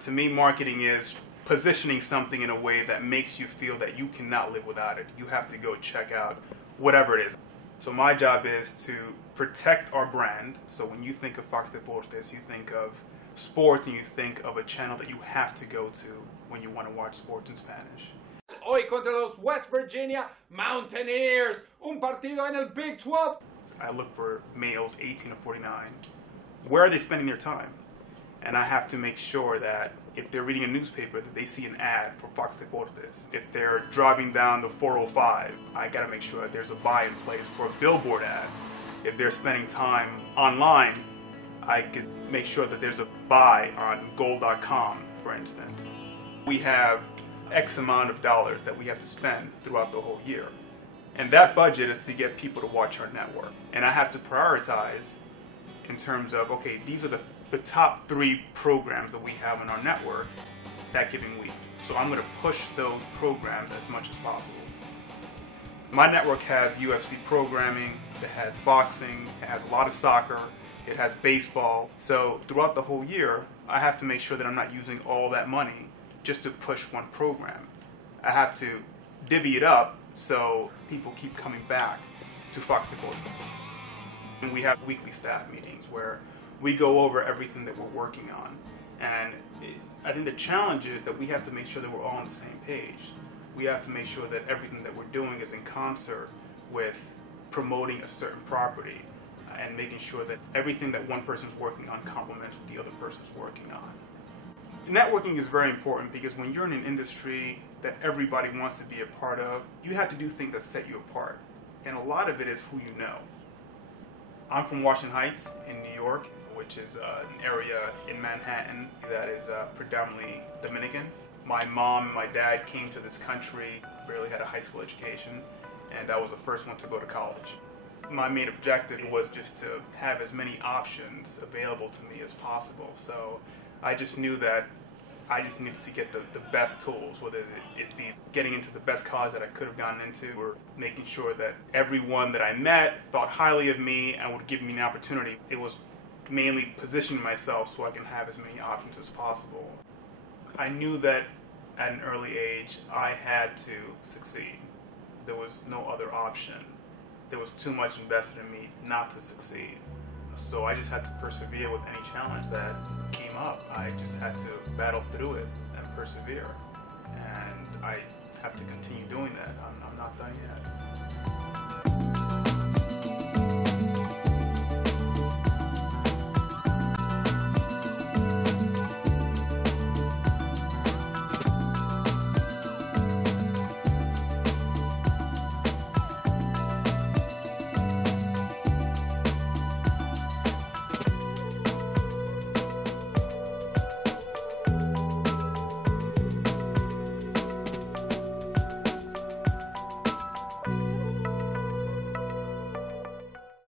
To me, marketing is positioning something in a way that makes you feel that you cannot live without it. You have to go check out whatever it is. So my job is to protect our brand. So when you think of Fox Deportes, you think of sports and you think of a channel that you have to go to when you want to watch sports in Spanish. Hoy contra los West Virginia Mountaineers, un partido en el Big 12. I look for males 18 to 49. Where are they spending their time? And I have to make sure that if they're reading a newspaper, that they see an ad for Fox Deportes. If they're driving down the 405, I got to make sure that there's a buy in place for a billboard ad. If they're spending time online, I could make sure that there's a buy on gold.com, for instance. We have X amount of dollars that we have to spend throughout the whole year. And that budget is to get people to watch our network. And I have to prioritize in terms of, okay, these are the top 3 programs that we have on our network that given week. So I'm going to push those programs as much as possible. My network has UFC programming, it has boxing, it has a lot of soccer, it has baseball. So throughout the whole year, I have to make sure that I'm not using all that money just to push one program. I have to divvy it up so people keep coming back to Fox Deportes. And we have weekly staff meetings where we go over everything that we're working on. And I think the challenge is that we have to make sure that we're all on the same page. We have to make sure that everything that we're doing is in concert with promoting a certain property and making sure that everything that one person's working on complements what the other person's working on. Networking is very important because when you're in an industry that everybody wants to be a part of, you have to do things that set you apart. And a lot of it is who you know. I'm from Washington Heights in New York, which is an area in Manhattan that is predominantly Dominican. My mom and my dad came to this country, barely had a high school education, and I was the first one to go to college. My main objective was just to have as many options available to me as possible. So I just knew that I just needed to get the best tools, whether it be getting into the best college that I could have gotten into, or making sure that everyone that I met thought highly of me and would give me an opportunity. It was mainly positioning myself so I can have as many options as possible. I knew that at an early age I had to succeed. There was no other option. There was too much invested in me not to succeed. So I just had to persevere with any challenge that came up. I just had to battle through it and persevere. And I have to continue doing that. I'm not done yet.